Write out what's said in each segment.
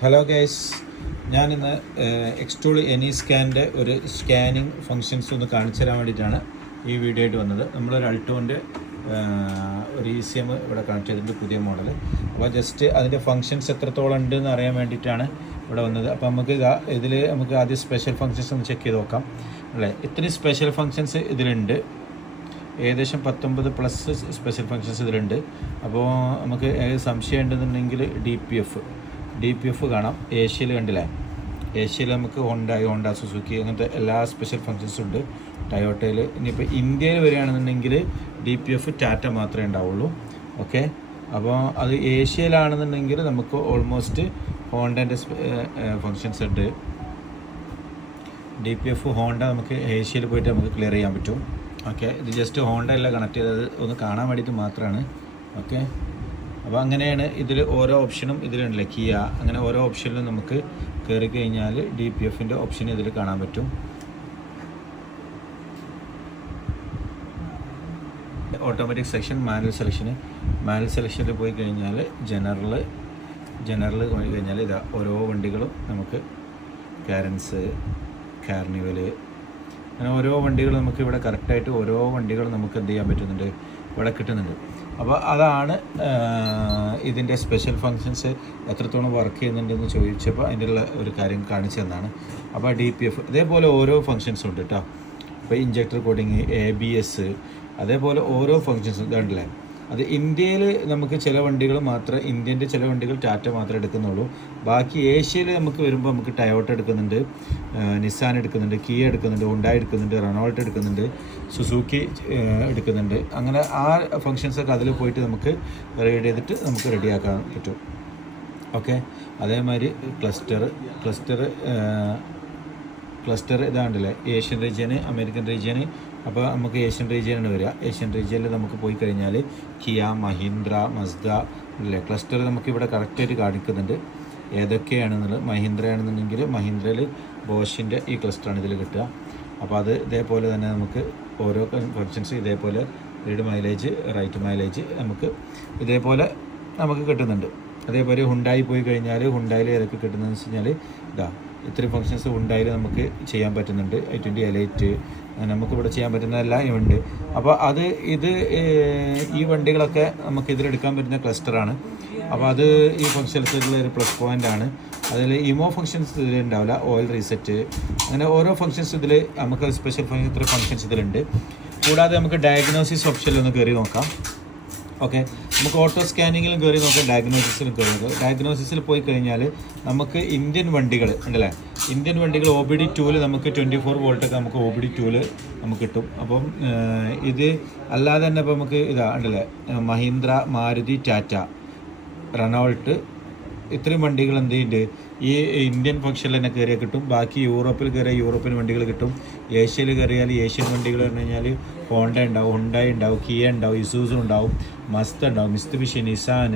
Hello guys, ഞാനിന്ന് എക്സ്റ്റൂൾ any സ്കാനിൻ്റെ ഒരു scanning functions ഒന്ന് കാണിച്ചു തരാൻ വേണ്ടിയിട്ടാണ് ഈ വീഡിയോ ആയിട്ട് വന്നത്. നമ്മളൊരു അൾട്ടോൻ്റെ ഒരു ECM ഇവിടെ കണക്ട് ചെയ്തിട്ടുണ്ട്, പുതിയ മോഡൽ. അപ്പോൾ ജസ്റ്റ് അതിൻ്റെ ഫങ്ഷൻസ് എത്രത്തോളം ഉണ്ട് എന്ന് അറിയാൻ വേണ്ടിയിട്ടാണ് ഇവിടെ വന്നത്. അപ്പോൾ നമുക്ക് ഇതിൽ നമുക്ക് ആദ്യം സ്പെഷ്യൽ ഫങ്ഷൻസ് ഒന്ന് ചെക്ക് ചെയ്ത് നോക്കാം അല്ലേ. ഇത്രയും സ്പെഷ്യൽ ഫങ്ഷൻസ് ഇതിലുണ്ട്, ഏകദേശം 19+ സ്പെഷ്യൽ ഫങ്ഷൻസ് ഇതിലുണ്ട്. അപ്പോൾ നമുക്ക് സംശയം ഉണ്ടെന്നുണ്ടെങ്കിൽ ഡി പി എഫ് കാണാം. ഏഷ്യയിൽ കണ്ടില്ലേ, ഏഷ്യയിൽ നമുക്ക് ഹോണ്ട സുസുക്കി അങ്ങനത്തെ എല്ലാ സ്പെഷ്യൽ ഫങ്ഷൻസും ഉണ്ട്. ടയോട്ടയിൽ ഇനിയിപ്പോൾ ഇന്ത്യയിൽ വരികയാണെന്നുണ്ടെങ്കിൽ DPF ടാറ്റ മാത്രമേ ഉണ്ടാവുള്ളൂ. ഓക്കെ, അപ്പോൾ അത് ഏഷ്യയിലാണെന്നുണ്ടെങ്കിൽ നമുക്ക് ഓൾമോസ്റ്റ് ഹോണ്ടൻ്റെ ഫങ്ഷൻസ് ഉണ്ട്. DPF ഹോണ്ട നമുക്ക് ഏഷ്യയിൽ പോയിട്ട് നമുക്ക് ക്ലിയർ ചെയ്യാൻ പറ്റും. ഓക്കെ, ഇത് ജസ്റ്റ് ഹോണ്ട അല്ല കണക്ട് ചെയ്തത്, ഒന്ന് കാണാൻ വേണ്ടിയിട്ട് മാത്രമാണ്. ഓക്കെ, അപ്പോൾ അങ്ങനെയാണ് ഇതിൽ ഓരോ ഓപ്ഷനും ഇതിലുണ്ടല്ലേ, കിയ അങ്ങനെ ഓരോ ഓപ്ഷനിലും നമുക്ക് കയറി കഴിഞ്ഞാൽ DPFൻ്റെ ഓപ്ഷൻ ഇതിൽ കാണാൻ പറ്റും. ഓട്ടോമാറ്റിക് സെലക്ഷൻ, മാനുവൽ സെലക്ഷനിൽ പോയി കഴിഞ്ഞാൽ ജനറൽ പോയി കഴിഞ്ഞാൽ ഇതാ ഓരോ വണ്ടികളും നമുക്ക് കാർണിവൽ അങ്ങനെ ഓരോ വണ്ടികൾ നമുക്ക് ഇവിടെ കറക്റ്റായിട്ട് ഓരോ വണ്ടികളും നമുക്ക് എന്ത് ചെയ്യാൻ പറ്റുന്നുണ്ട്, ഇവിടെ കിട്ടുന്നുണ്ട്. അപ്പോൾ അതാണ് ഇതിൻ്റെ സ്പെഷ്യൽ ഫങ്ഷൻസ് എത്രത്തോളം വർക്ക് ചെയ്യുന്നുണ്ടെന്ന് ചോദിച്ചപ്പോൾ അതിൻ്റെ ഉള്ള ഒരു കാര്യം കാണിച്ചു തന്നാണ്. അപ്പോൾ DPF ഇതേപോലെ ഓരോ ഫങ്ഷൻസും ഉണ്ട് കേട്ടോ. ഇപ്പോൾ ഇഞ്ചക്ടർ കോഡിങ്, ABS, അതേപോലെ ഓരോ ഫങ്ഷൻസും ഇതുണ്ടല്ലേ. അത് ഇന്ത്യയിൽ നമുക്ക് ചില വണ്ടികൾ മാത്രമേ, ഇന്ത്യൻ്റെ ചില വണ്ടികൾ ടാറ്റ മാത്രമേ എടുക്കുന്നുള്ളൂ. ബാക്കി ഏഷ്യയിൽ നമുക്ക് വരുമ്പോൾ നമുക്ക് ടയോട്ട എടുക്കുന്നുണ്ട്, നിസാൻ എടുക്കുന്നുണ്ട്, കിയ എടുക്കുന്നുണ്ട്, ഹുണ്ടായി എടുക്കുന്നുണ്ട്, റെനോൾട്ട് എടുക്കുന്നുണ്ട്, സുസുക്കി എടുക്കുന്നുണ്ട്. അങ്ങനെ ആ ഫങ്ഷൻസൊക്കെ അതിൽ പോയിട്ട് നമുക്ക് റീഡ് ചെയ്തിട്ട് നമുക്ക് റെഡിയാക്കാൻ പറ്റും. ഓക്കെ, അതേമാതിരി ക്ലസ്റ്റർ ഇതാണ്ടല്ലേ, ഏഷ്യൻ റീജിയന്, അമേരിക്കൻ റീജിയന്. അപ്പോൾ നമുക്ക് ഏഷ്യൻ റീജിയനാണ് വരിക. ഏഷ്യൻ റീജിയനിൽ നമുക്ക് പോയി കഴിഞ്ഞാൽ കിയ, മഹീന്ദ്ര, മസ്ദ അല്ലേ, ക്ലസ്റ്റർ നമുക്കിവിടെ കറക്റ്റായിട്ട് കാണിക്കുന്നുണ്ട് ഏതൊക്കെയാണെന്നുള്ളത്. മഹീന്ദ്രയാണെന്നുണ്ടെങ്കിൽ മഹീന്ദ്രയിൽ ബോഷിൻ്റെ ഈ ക്ലസ്റ്ററാണ് ഇതിൽ കിട്ടുക. അപ്പോൾ അത് ഇതേപോലെ തന്നെ നമുക്ക് ഓരോ ഫങ്ഷൻസ് ഇതേപോലെ റീഡ് മൈലേജ്, റൈറ്റ് മൈലേജ് നമുക്ക് ഇതേപോലെ നമുക്ക് കിട്ടുന്നുണ്ട്. അതേപോലെ ഹുണ്ടായി പോയി കഴിഞ്ഞാൽ ഹുണ്ടായിൽ ഏതൊക്കെ കിട്ടുന്നതെന്ന് വെച്ച് കഴിഞ്ഞാൽ ഇതാ ഇത്രയും ഫങ്ഷൻസ് ഹുണ്ടായിൽ നമുക്ക് ചെയ്യാൻ പറ്റുന്നുണ്ട്. i20 എലൈറ്റ് നമുക്കിവിടെ ചെയ്യാൻ പറ്റുന്നതെല്ലാം ഉണ്ട്. അപ്പോൾ ഈ വണ്ടികളൊക്കെ നമുക്ക് ഇതിലെടുക്കാൻ പറ്റുന്ന ക്ലസ്റ്ററാണ്. അപ്പോൾ അത് ഈ ഫങ്ഷൻസിലുള്ള ഒരു പ്ലസ് പോയിൻ്റ് ആണ്. അതിൽ ഇമോ ഫങ്ഷൻസ് ഇതിലുണ്ടാവില്ല, ഓയിൽ റീസെറ്റ് അങ്ങനെ ഓരോ ഫങ്ഷൻസ് ഇതിൽ നമുക്ക് സ്പെഷ്യൽ ഫങ്ഷൻ ഇത്ര ഫങ്ഷൻസ് ഇതിലുണ്ട്. കൂടാതെ നമുക്ക് ഡയഗ്നോസിസ് ഓപ്ഷനിലൊന്ന് കയറി നോക്കാം. ഓക്കെ, നമുക്ക് ഓട്ടോ സ്കാനിങ്ങിലും കയറി നോക്കാം, ഡയഗ്നോസിസിലും കയറി നോക്കാം. ഡയഗ്നോസിസിൽ പോയി കഴിഞ്ഞാൽ നമുക്ക് ഇന്ത്യൻ വണ്ടികൾ ഉണ്ടല്ലേ, ഇന്ത്യൻ വണ്ടികൾ OBD2 നമുക്ക് 24 വോൾട്ടൊക്കെ നമുക്ക് OBD2 നമുക്ക് കിട്ടും. അപ്പം ഇത് അല്ലാതെ തന്നെ ഇപ്പോൾ നമുക്ക് ഇതാ ഉണ്ടല്ലേ, മഹീന്ദ്ര, മാരുതി, ടാറ്റ, റെനോൾട്ട് ഇത്രയും വണ്ടികൾ എന്ത് ചെയ്യുന്നുണ്ട് ഈ ഇന്ത്യൻ ഫങ്ഷനിൽ തന്നെ കയറിയാൽ കിട്ടും. ബാക്കി യൂറോപ്പിൽ കയറിയാൽ യൂറോപ്യൻ വണ്ടികൾ കിട്ടും. ഏഷ്യയിൽ കയറിയാൽ ഏഷ്യൻ വണ്ടികൾ പറഞ്ഞു കഴിഞ്ഞാൽ ഹോണ്ട ഉണ്ടാവും, ഹുണ്ടായി ഉണ്ടാവും, കിയ ഉണ്ടാവും, ഇസൂസു ഉണ്ടാവും, മസ്ത ഉണ്ടാവും, മിസ്തുബിഷി, നിസാൻ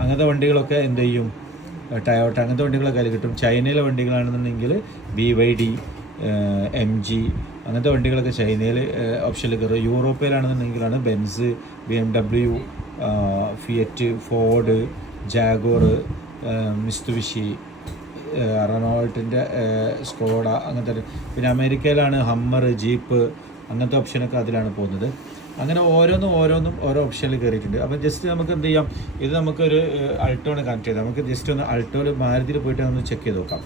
അങ്ങനത്തെ വണ്ടികളൊക്കെ എന്ത് ചെയ്യും, ടയോട്ട അങ്ങനത്തെ വണ്ടികളൊക്കെ അതിൽ കിട്ടും. ചൈനയിലെ വണ്ടികളാണെന്നുണ്ടെങ്കിൽ BYD, MG അങ്ങനത്തെ വണ്ടികളൊക്കെ ചൈനയിൽ ഓപ്ഷനിൽ കയറും. യൂറോപ്പിലാണെന്നുണ്ടെങ്കിലാണ് Benz, BMW, Fiat, Ford, Jaguar, Mitsubishi, റെനോൾട്ടിൻ്റെ സ്കോഡ അങ്ങനത്തെ. പിന്നെ അമേരിക്കയിലാണ് ഹമ്മർ, ജീപ്പ് അങ്ങനത്തെ ഓപ്ഷനൊക്കെ അതിലാണ് പോകുന്നത്. അങ്ങനെ ഓരോന്നും ഓരോ ഓപ്ഷനിൽ കയറിയിട്ടുണ്ട്. അപ്പം ജസ്റ്റ് നമുക്ക് എന്ത് ചെയ്യാം, ഇത് നമുക്കൊരു അൾട്ടോണ് കണക്ട് ചെയ്താൽ നമുക്ക് ജസ്റ്റ് ഒന്ന് അൾട്ടോയിൽ മാരുതിയിൽ പോയിട്ട് ഒന്ന് ചെക്ക് ചെയ്ത് നോക്കാം.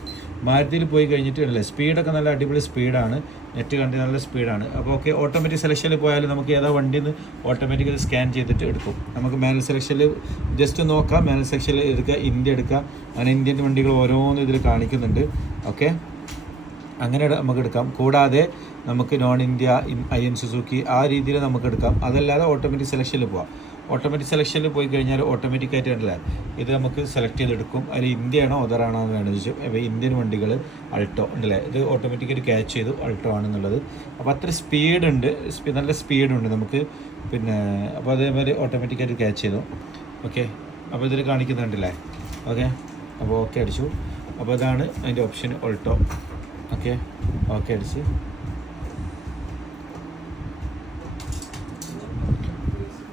മാരുതിയിൽ പോയി കഴിഞ്ഞിട്ട് അല്ലേ, സ്പീഡൊക്കെ നല്ല അടിപൊളി സ്പീഡാണ്, നെറ്റ് കണ്ട് നല്ല സ്പീഡാണ്. അപ്പോൾ ഓക്കെ, ഓട്ടോമാറ്റിക് സെലക്ഷനിൽ പോയാലും നമുക്ക് ഏതാ വണ്ടിയിൽ നിന്ന് ഓട്ടോമാറ്റിക്കലി സ്കാൻ ചെയ്തിട്ട് എടുക്കും. നമുക്ക് മാനുവൽ സെലക്ഷനിൽ ജസ്റ്റ് നോക്കാം, മാനുവൽ സെലക്ഷനിൽ എടുക്കുക, ഇന്ത്യ എടുക്കുക, അങ്ങനെ ഇന്ത്യൻ വണ്ടികൾ ഓരോന്നും ഇതിൽ കാണിക്കുന്നുണ്ട്. ഓക്കെ, അങ്ങനെ നമുക്ക് എടുക്കാം. കൂടാതെ നമുക്ക് നോൺ ഇന്ത്യ, IN സുസുക്കി ആ രീതിയിൽ നമുക്ക് എടുക്കാം. അതല്ലാതെ ഓട്ടോമാറ്റിക് സെലക്ഷനിൽ പോവാം. ഓട്ടോമാറ്റിക് സെലക്ഷനിൽ പോയി കഴിഞ്ഞാൽ ഓട്ടോമാറ്റിക്കായിട്ട് ഉണ്ടല്ലേ ഇത് നമുക്ക് സെലക്ട് ചെയ്തെടുക്കും. അതിൽ ഇന്ത്യയാണോ അതറാണോ എന്ന് വേണമെന്ന് ചോദിച്ചു. അപ്പോൾ ഇന്ത്യൻ വണ്ടികൾ അൾട്ടോ ഉണ്ടല്ലേ, ഇത് ഓട്ടോമാറ്റിക്കായിട്ട് ക്യാച്ച് ചെയ്തു അൾട്ടോ ആണെന്നുള്ളത്. അപ്പോൾ അത്ര സ്പീഡുണ്ട്, നല്ല സ്പീഡുണ്ട് നമുക്ക്. പിന്നെ അപ്പോൾ അതേമാതിരി ഓട്ടോമാറ്റിക്കായിട്ട് ക്യാച്ച് ചെയ്തു. ഓക്കെ, അപ്പോൾ ഇതിൽ കാണിക്കുന്നുണ്ടല്ലേ. ഓക്കെ, അപ്പോൾ ഓക്കെ അടിച്ചു. അപ്പോൾ ഇതാണ് അതിൻ്റെ ഓപ്ഷൻ ഓൾട്ടോ. ഓക്കെ അടിച്ച്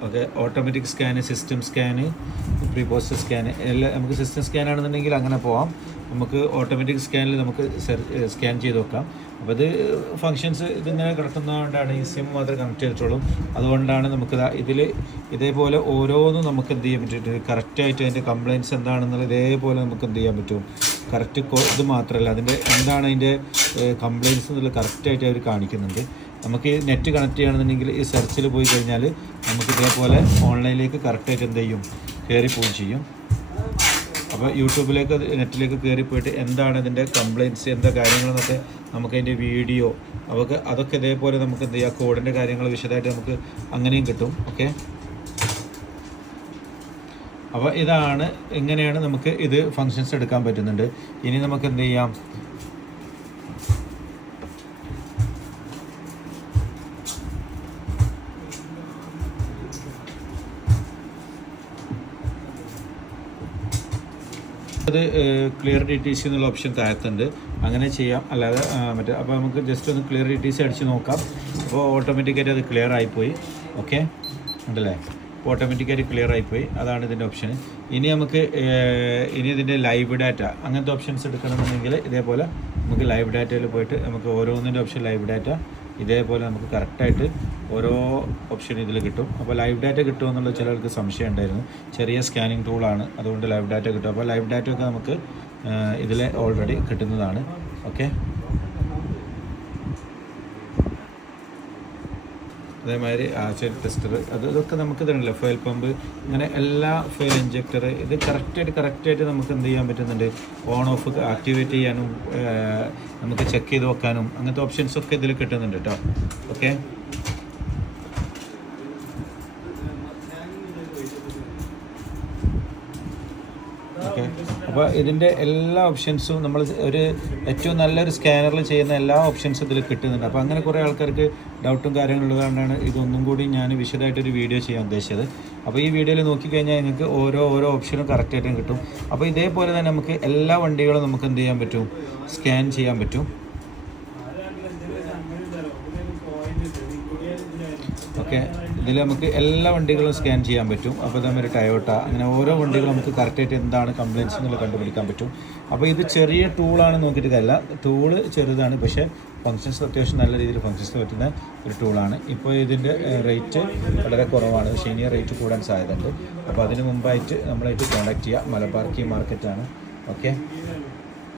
okay. Automatic scan, system scan, pre post scan എല്ലാം നമുക്ക് സിസ്റ്റം സ്കാൻ ആണെന്നുണ്ടെങ്കിൽ അങ്ങനെ പോവാം. നമുക്ക് ഓട്ടോമാറ്റിക് സ്കാനിൽ നമുക്ക് സ്കാൻ ചെയ്ത് വെക്കാം. അപ്പോൾ ഇത് ഫങ്ഷൻസ് ഇതിങ്ങനെ കിടക്കുന്നതുകൊണ്ടാണ് ഈ സിം മാത്രമേ കണക്ട് ചെയ്തിട്ടുള്ളൂ. അതുകൊണ്ടാണ് നമുക്ക് ഇതിൽ ഇതേപോലെ ഓരോന്നും നമുക്ക് എന്ത് ചെയ്യാൻ പറ്റിയിട്ട് കറക്റ്റായിട്ട് അതിൻ്റെ കംപ്ലയിൻറ്റ്സ് എന്താണെന്നുള്ളത് ഇതേപോലെ നമുക്ക് എന്ത് ചെയ്യാൻ പറ്റും. കറക്റ്റ് ഇത് മാത്രമല്ല, അതിൻ്റെ എന്താണ് അതിൻ്റെ കംപ്ലയിൻറ്റ്സ് എന്നുള്ളത് കറക്റ്റായിട്ട് അവർ കാണിക്കുന്നുണ്ട്. നമുക്ക് നെറ്റ് കണക്ട് ചെയ്യണമെന്നുണ്ടെങ്കിൽ ഈ സെർച്ചിൽ പോയി കഴിഞ്ഞാൽ നമുക്ക് ഇതേപോലെ ഓൺലൈനിലേക്ക് കറക്റ്റായിട്ട് എന്ത് ചെയ്യും, കയറി പോവുകയും ചെയ്യും. അപ്പോൾ യൂട്യൂബിലേക്ക് നെറ്റിലേക്ക് കയറി പോയിട്ട് എന്താണ് ഇതിൻ്റെ കംപ്ലയിൻറ്റ്സ്, എന്താ കാര്യങ്ങളെന്നൊക്കെ നമുക്കതിൻ്റെ വീഡിയോ അതൊക്കെ ഇതേപോലെ നമുക്ക് എന്ത് ചെയ്യാം, കോഡിൻ്റെ കാര്യങ്ങൾ വിശദമായിട്ട് നമുക്ക് അങ്ങനെയും കിട്ടും. ഓക്കെ. അപ്പോൾ ഇങ്ങനെയാണ് നമുക്ക് ഇത് ഫങ്ഷൻസ് എടുക്കാൻ പറ്റുന്നുണ്ട്. ഇനി നമുക്ക് എന്ത് ചെയ്യാം, അത് ക്ലിയർ DTC എന്നുള്ള ഓപ്ഷൻ താഴത്തുണ്ട്, അങ്ങനെ ചെയ്യാം. അല്ലാതെ അപ്പോൾ നമുക്ക് ജസ്റ്റ് ഒന്ന് ക്ലിയർ DTC അടിച്ച് നോക്കാം. അപ്പോൾ ഓട്ടോമാറ്റിക്കായിട്ട് അത് ക്ലിയർ ആയിപ്പോയി. ഓക്കെ ഉണ്ടല്ലേ, ഓട്ടോമാറ്റിക്കായിട്ട് ക്ലിയർ ആയിപ്പോയി. അതാണ് ഇതിൻ്റെ ഓപ്ഷൻ. ഇനി ഇതിൻ്റെ ലൈവ് ഡാറ്റ അങ്ങനത്തെ ഓപ്ഷൻസ് എടുക്കണമെന്നുണ്ടെങ്കിൽ ഇതേപോലെ നമുക്ക് ലൈവ് ഡാറ്റയിൽ പോയിട്ട് നമുക്ക് ഓരോന്നിൻ്റെ ഓപ്ഷൻ ലൈവ് ഡാറ്റ ഇതേപോലെ നമുക്ക് കറക്റ്റായിട്ട് ഓരോ ഓപ്ഷൻ ഇതിൽ കിട്ടും. അപ്പോൾ ലൈവ് ഡാറ്റ കിട്ടുമെന്നുള്ളത് ചിലർക്ക് സംശയം ഉണ്ടായിരുന്നു. ചെറിയ സ്കാനിങ് ടൂളാണ്, അതുകൊണ്ട് ലൈവ് ഡാറ്റ കിട്ടും. അപ്പോൾ ലൈവ് ഡാറ്റ ഒക്കെ നമുക്ക് ഇതിൽ ഓൾറെഡി കിട്ടുന്നതാണ്. ഓക്കെ. അതേമാതിരി ആസിഡ് ടെസ്റ്റർ ഇതൊക്കെ നമുക്ക് ഇതുണ്ടല്ലോ, ഫയൽ പമ്പ്, ഇങ്ങനെ എല്ലാ ഫയൽ ഇഞ്ചക്ടർ ഇത് കറക്റ്റായിട്ട് നമുക്ക് എന്ത് ചെയ്യാൻ പറ്റുന്നുണ്ട്, ഓൺ ഓഫ് ആക്ടിവേറ്റ് ചെയ്യാനും നമുക്ക് ചെക്ക് ചെയ്ത് വെക്കാനും അങ്ങനത്തെ ഓപ്ഷൻസൊക്കെ ഇതിൽ കിട്ടുന്നുണ്ട് കേട്ടോ. ഓക്കെ. ഓക്കെ. അപ്പോൾ ഇതിൻ്റെ എല്ലാ ഓപ്ഷൻസും നമ്മൾ ഏറ്റവും നല്ലൊരു സ്കാനറിൽ ചെയ്യുന്ന എല്ലാ ഓപ്ഷൻസും ഇതിൽ കിട്ടുന്നുണ്ട്. അപ്പോൾ അങ്ങനെ കുറേ ആൾക്കാർക്ക് ഡൗട്ടും കാര്യങ്ങളുള്ളതുകൊണ്ടാണ് ഇതൊന്നും കൂടി ഞാൻ വിശദമായിട്ടൊരു വീഡിയോ ചെയ്യാൻ ഉദ്ദേശിച്ചത്. അപ്പോൾ ഈ വീഡിയോയിൽ നോക്കിക്കഴിഞ്ഞാൽ നിങ്ങൾക്ക് ഓരോ ഓപ്ഷനും കറക്റ്റായിട്ടും കിട്ടും. അപ്പോൾ ഇതേപോലെ തന്നെ നമുക്ക് എല്ലാ വണ്ടികളും നമുക്ക് എന്ത് ചെയ്യാൻ പറ്റും, സ്കാൻ ചെയ്യാൻ പറ്റും. ഓക്കെ. ഇതിൽ നമുക്ക് എല്ലാ വണ്ടികളും സ്കാൻ ചെയ്യാൻ പറ്റും. അപ്പോൾ ഇതേമാതിരി ടയോട്ട അങ്ങനെ ഓരോ വണ്ടികളും നമുക്ക് കറക്റ്റായിട്ട് എന്താണ് കംപ്ലയിൻറ്റ്സ് എന്നുള്ളത് കണ്ടുപിടിക്കാൻ പറ്റും. അപ്പോൾ ഇത് ചെറിയ ടൂളാണ് നോക്കിയിട്ട് കാര്യമില്ല, ടൂള് ചെറുതാണ്, പക്ഷേ ഫങ്ഷൻസ് അത്യാവശ്യം നല്ല രീതിയിൽ ഫങ്ഷൻസ് പറ്റുന്ന ഒരു ടൂളാണ്. ഇപ്പോൾ ഇതിൻ്റെ റേറ്റ് വളരെ കുറവാണ്, പക്ഷേ ഇനി റേറ്റ് കൂടാൻ സാധ്യതയുണ്ട്. അപ്പോൾ അതിന് മുമ്പായിട്ട് നമ്മളായിട്ട് കോൺടാക്ട് ചെയ്യുക. മലബാർ കീ മാർക്കറ്റാണ്. ഓക്കെ.